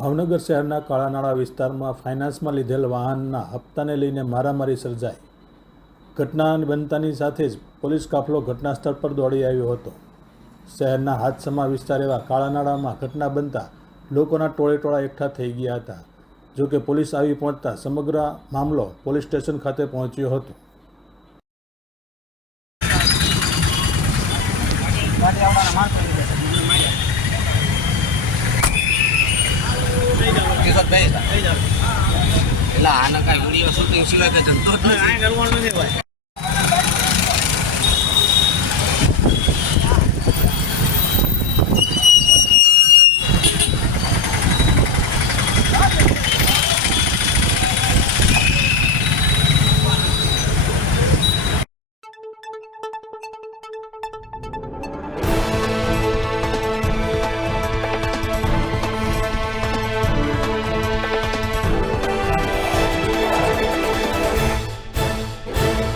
ભાવનગર શહેરના કાળાનાળા વિસ્તારમાં ફાઇનાન્સમાં લીધેલ વાહનના હપ્તાને લઈને મારામારી સર્જાઈ. ઘટના બનતાની સાથે જ પોલીસ કાફલો ઘટના સ્થળ પર દોડી આવ્યો હતો. શહેરના હાથસમા વિસ્તાર એવા કાળાનાળામાં ઘટના બનતા લોકોના ટોળેટોળા એકઠા થઈ ગયા હતા. જોકે પોલીસ આવી પહોંચતા સમગ્ર મામલો પોલીસ સ્ટેશન ખાતે પહોંચ્યો હતો. એટલે આને કાંઈ વિડીયો શૂટિંગ સિવાય કે ધંધો જ નથી કરવાનો નથી ભાઈ.